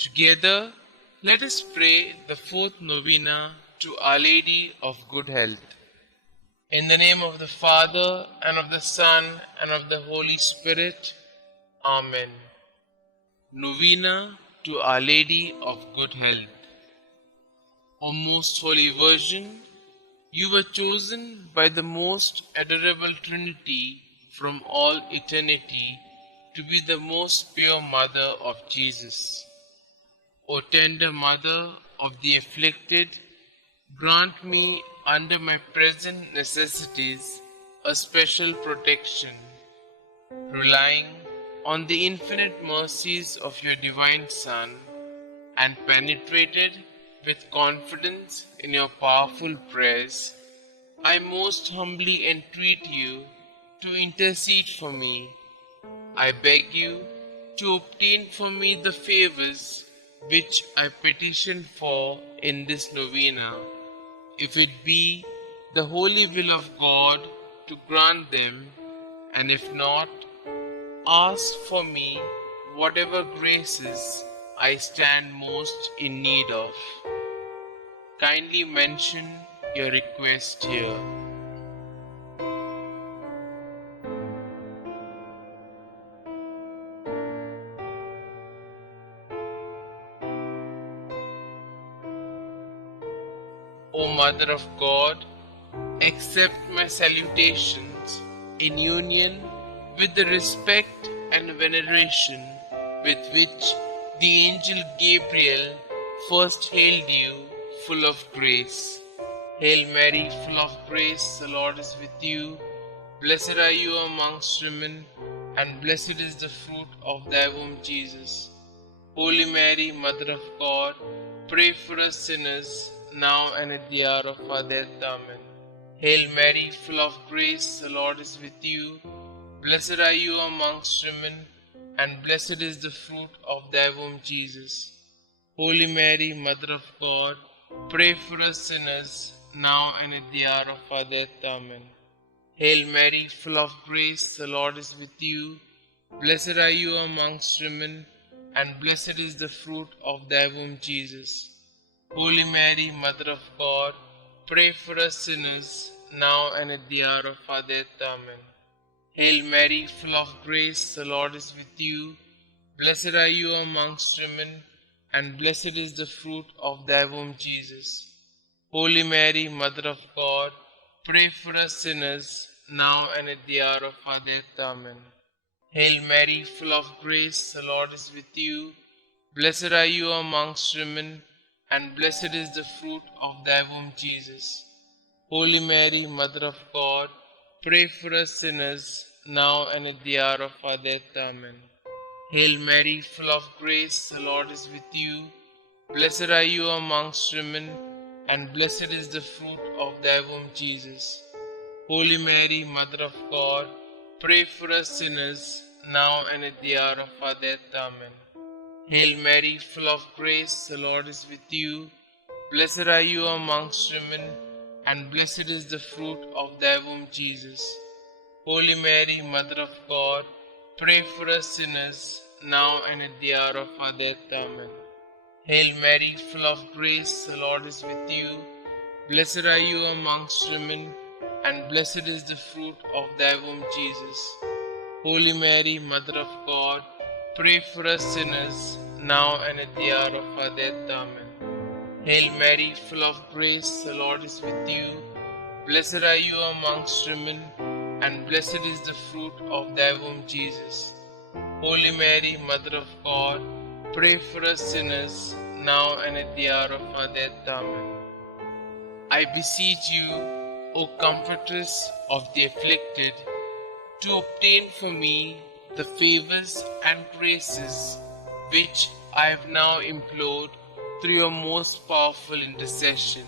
Together, let us pray the fourth novena to Our Lady of Good Health. In the name of the Father, and of the Son, and of the Holy Spirit. Amen. Novena to Our Lady of Good Health. O most Holy Virgin, you were chosen by the most adorable Trinity from all eternity to be the most pure Mother of Jesus. O tender Mother of the afflicted, grant me under my present necessities a special protection, relying on the infinite mercies of your divine Son, and penetrated with confidence in your powerful prayers, I most humbly entreat you to intercede for me. I beg you to obtain for me the favors which I petition for in this novena, if it be the holy will of God to grant them, and if not, ask for me whatever graces I stand most in need of. Kindly mention your request here. O Mother of God, accept my salutations in union with the respect and veneration with which the angel Gabriel first hailed you, full of grace. Hail Mary, full of grace, the Lord is with you. Blessed are you amongst women, and blessed is the fruit of thy womb, Jesus. Holy Mary, Mother of God, pray for us sinners, now and at the hour of our death. Amen. Hail Mary, full of grace, the Lord is with you. Blessed are you amongst women, and blessed is the fruit of thy womb, Jesus. Holy Mary, Mother of God, pray for us sinners, now and at the hour of our death. Amen. Hail Mary, full of grace, the Lord is with you. Blessed are you amongst women, and blessed is the fruit of thy womb, Jesus. Holy Mary, Mother of God, pray for us sinners, now and at the hour of our death. Amen. Hail Mary, full of grace, the Lord is with you. Blessed are you amongst women, and blessed is the fruit of thy womb, Jesus. Holy Mary, Mother of God, pray for us sinners, now and at the hour of our death. Amen. Hail Mary, full of grace, the Lord is with you. Blessed are you amongst women, and blessed is the fruit of thy womb, Jesus. Holy Mary, Mother of God, pray for us sinners, now and at the hour of our death. Amen. Hail Mary, full of grace, the Lord is with you. Blessed are you amongst women, and blessed is the fruit of thy womb, Jesus. Holy Mary, Mother of God, pray for us sinners, now and at the hour of our death. Amen. Hail Mary, full of grace, the Lord is with you. Blessed are you amongst women, and blessed is the fruit of thy womb, Jesus. Holy Mary, Mother of God, pray for us sinners, now and at the hour of our death. Amen. Hail Mary, full of grace, the Lord is with you. Blessed are you amongst women, and blessed is the fruit of thy womb, Jesus. Holy Mary, Mother of God, pray for us sinners, now and at the hour of our death. Amen. Hail Mary, full of grace, the Lord is with you. Blessed are you amongst women, and blessed is the fruit of thy womb, Jesus. Holy Mary, Mother of God, pray for us sinners, now and at the hour of our death. Amen. I beseech you, O Comfortress of the afflicted, to obtain for me the favors and graces which I have now implored through your most powerful intercession.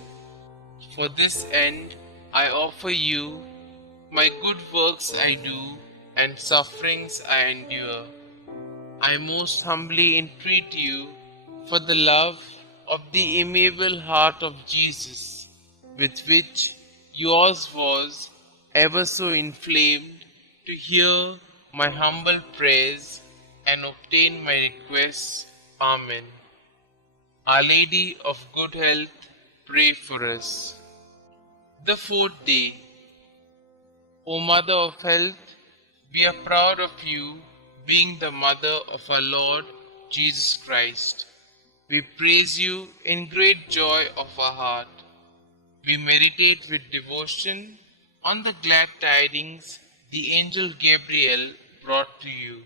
For this end, I offer you my good works I do and sufferings I endure. I most humbly entreat you for the love of the amiable heart of Jesus, with which yours was ever so inflamed, to hear my humble prayers and obtain my requests. Amen. Our Lady of Good Health, pray for us. The fourth day. O Mother of Health, we are proud of you, being the Mother of our Lord Jesus Christ. We praise you in great joy of our heart. We meditate with devotion on the glad tidings the angel Gabriel brought to you.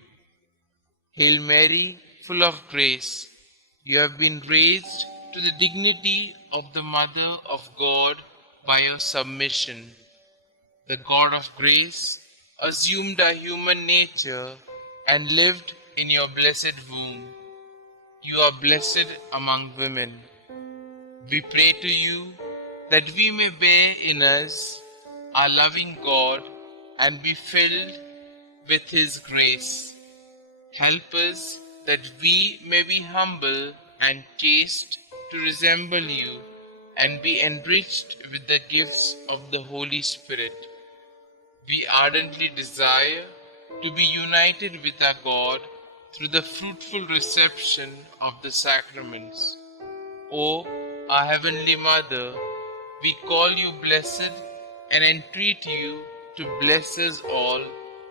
Hail Mary, full of grace, you have been raised to the dignity of the Mother of God by your submission. The God of grace assumed a human nature and lived in your blessed womb. You are blessed among women. We pray to you that we may bear in us our loving God and be filled with His grace. Help us that we may be humble and chaste to resemble you and be enriched with the gifts of the Holy Spirit. We ardently desire to be united with our God through the fruitful reception of the sacraments. O our Heavenly Mother, we call you blessed and entreat you to bless us all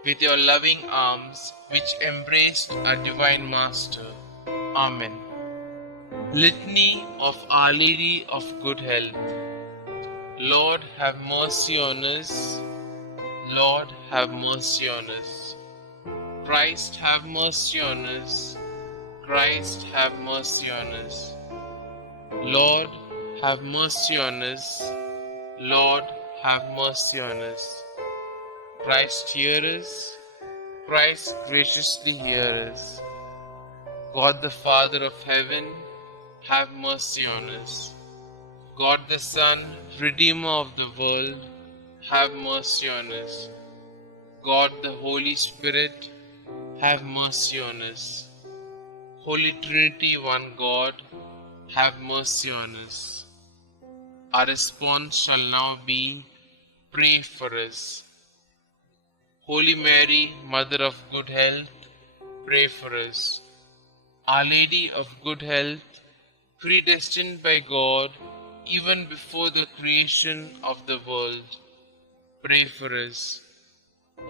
with your loving arms which embraced our Divine Master. Amen. Litany of Our Lady of Good Health. Lord, have mercy on us. Lord, have mercy on us. Christ, have mercy on us. Christ, have mercy on us. Lord, have mercy on us. Lord, have mercy on us. Christ, hear us. Christ, graciously hear us. God the Father of heaven, have mercy on us. God the Son, Redeemer of the world, have mercy on us. God the Holy Spirit, have mercy on us. Holy Trinity, one God, have mercy on us. Our response shall now be, pray for us. Holy Mary, Mother of Good Health, pray for us. Our Lady of Good Health, predestined by God even before the creation of the world, pray for us.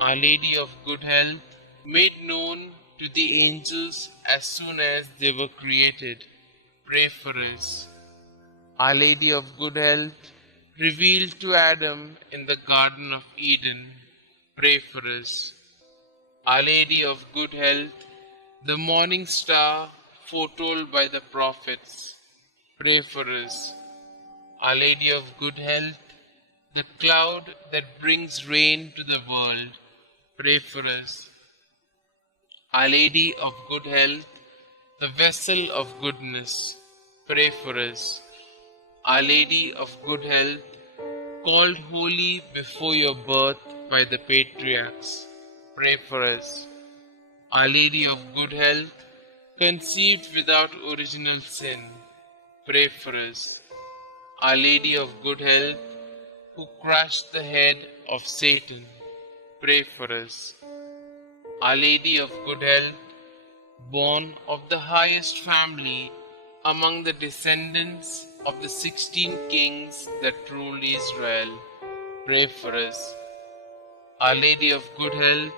Our Lady of Good Health, made known to the angels as soon as they were created, pray for us. Our Lady of Good Health, revealed to Adam in the Garden of Eden, pray for us. Our Lady of Good Health, the morning star foretold by the prophets, pray for us. Our Lady of Good Health, the cloud that brings rain to the world, pray for us. Our Lady of Good Health, the vessel of goodness, pray for us. Our Lady of Good Health, called holy before your birth by the patriarchs, pray for us. Our Lady of Good Health, conceived without original sin, pray for us. Our Lady of Good Health, who crushed the head of Satan, pray for us. Our Lady of Good Health, born of the highest family among the descendants of the 16 kings that ruled Israel, pray for us. Our Lady of Good Health,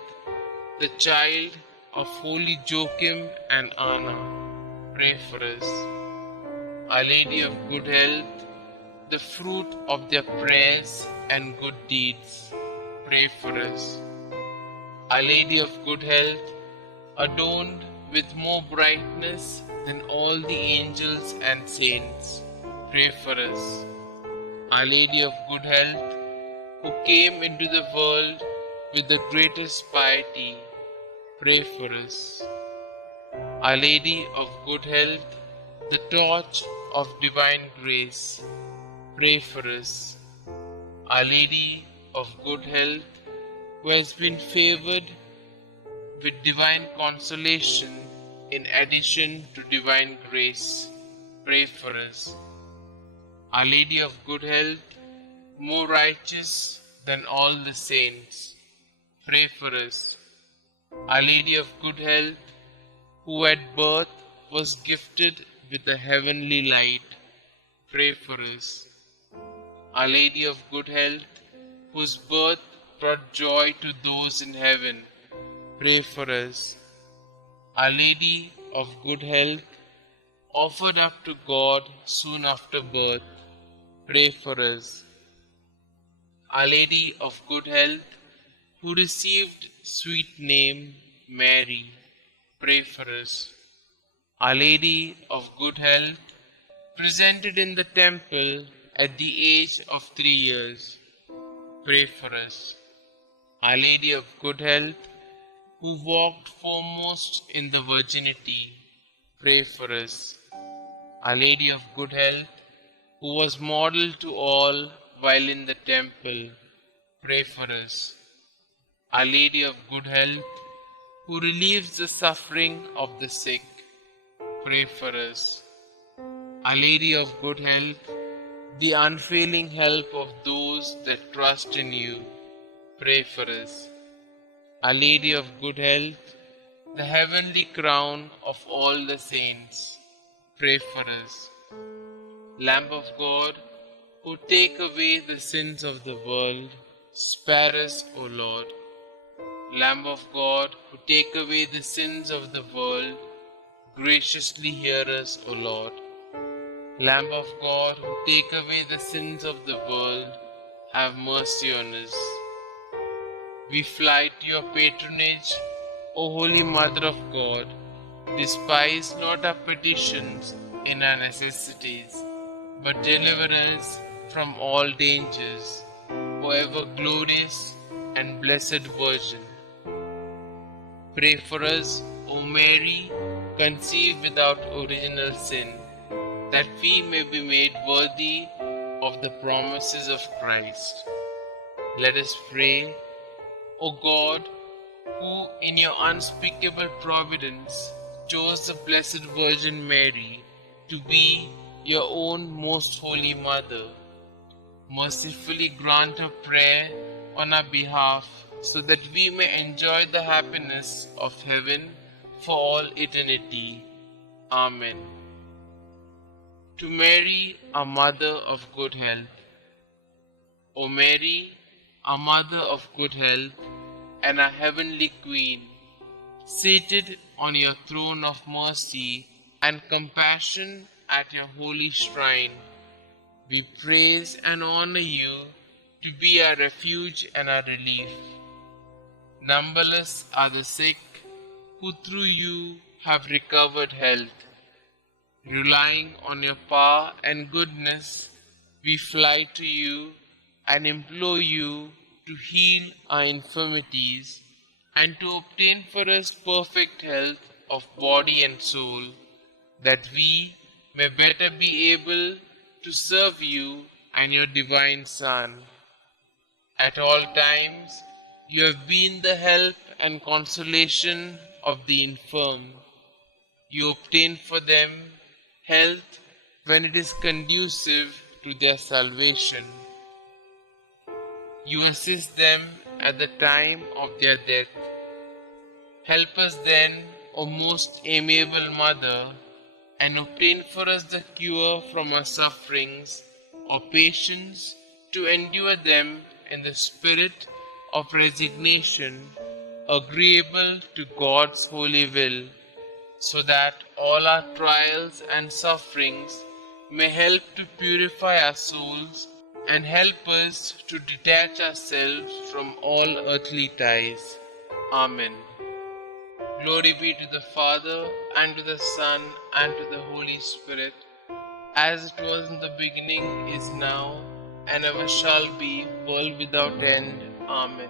the child of holy Joachim and Anna, pray for us. Our Lady of Good Health, the fruit of their prayers and good deeds, pray for us. Our Lady of Good Health, adorned with more brightness than all the angels and saints, pray for us. Our Lady of Good Health, who came into the world with the greatest piety, pray for us. Our Lady of Good Health, the torch of divine grace, pray for us. Our Lady of Good Health, who has been favored with divine consolation in addition to divine grace, pray for us. Our Lady of Good Health, more righteous than all the saints, pray for us. Our Lady of Good Health, who at birth was gifted with a heavenly light, pray for us. Our Lady of Good Health, whose birth brought joy to those in heaven, pray for us. Our Lady of Good Health, offered up to God soon after birth, pray for us. Our Lady of Good Health, who received sweet name Mary, pray for us. Our Lady of Good Health, presented in the temple at the age of 3 years, pray for us. Our Lady of Good Health, who walked foremost in the virginity, pray for us. Our Lady of Good Health, who was model to all while in the temple, pray for us. Our Lady of Good Health, who relieves the suffering of the sick, pray for us. Our Lady of Good Health, the unfailing help of those that trust in you, pray for us. Our Lady of Good Health, the heavenly crown of all the saints, pray for us. Lamb of God, who take away the sins of the world, spare us, O Lord. Lamb of God, who take away the sins of the world, graciously hear us, O Lord. Lamb of God, who take away the sins of the world, have mercy on us. We fly to your patronage, O Holy Mother of God. Despise not our petitions in our necessities, but deliver us from all dangers, O ever glorious and blessed Virgin. Pray for us, O Mary, conceived without original sin, that we may be made worthy of the promises of Christ. Let us pray. O God, who in your unspeakable providence chose the Blessed Virgin Mary to be your own most holy Mother, mercifully grant her prayer on our behalf, so that we may enjoy the happiness of heaven for all eternity. Amen. To Mary, our Mother of Good Health. O Mary, our Mother of Good Health, and our Heavenly Queen, seated on your throne of mercy and compassion at your holy shrine, we praise and honor you to be our refuge and our relief. Numberless are the sick who through you have recovered health. Relying on your power and goodness, we fly to you and implore you to heal our infirmities and to obtain for us perfect health of body and soul, that we may better be able to serve you and your divine Son. At all times, you have been the help and consolation of the infirm. You obtain for them health when it is conducive to their salvation. You assist them at the time of their death. Help us then, O most amiable Mother, and obtain for us the cure from our sufferings, or patience to endure them in the spirit of resignation, agreeable to God's holy will, so that all our trials and sufferings may help to purify our souls and help us to detach ourselves from all earthly ties. Amen. Glory be to the Father, and to the Son, and to the Holy Spirit, as it was in the beginning, is now, and ever shall be, world without end. Amen.